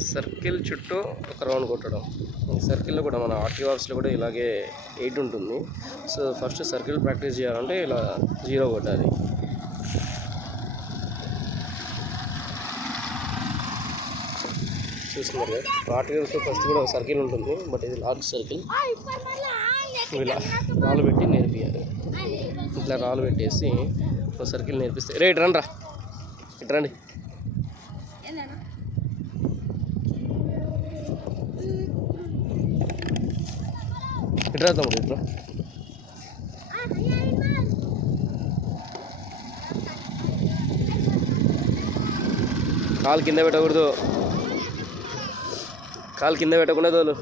Circle చుట్టూ ఒక round కొట్టడం. ఈ సర్కిల్లో కూడా మన ఆర్టీ ఆఫీస్లో కూడా ఇలాగే ఎయిట్ ఉంటుంది. సో ఫస్ట్ సర్కిల్ ప్రాక్టీస్ చేయాలంటే ఇలా జీరో కొట్టాలి. చూస్తున్నారు కదా? ఆర్టీ ఆఫీస్లో ఫస్ట్ కూడా ఒక సర్కిల్ ఉంటుంది. బట్ ఇది లార్జ్ సర్కిల్. ఇలా రాళ్ళు పెట్టి నేర్పియాలి. ఇట్లా రాళ్ళు పెట్టేసి ఒక సర్కిల్ నేర్పిస్తే రే ఇటు రండి రా. ఇటు రండి. కాలు కింద పెట్టకూడదు. కాలు కింద పెట్టకుండా తోలు.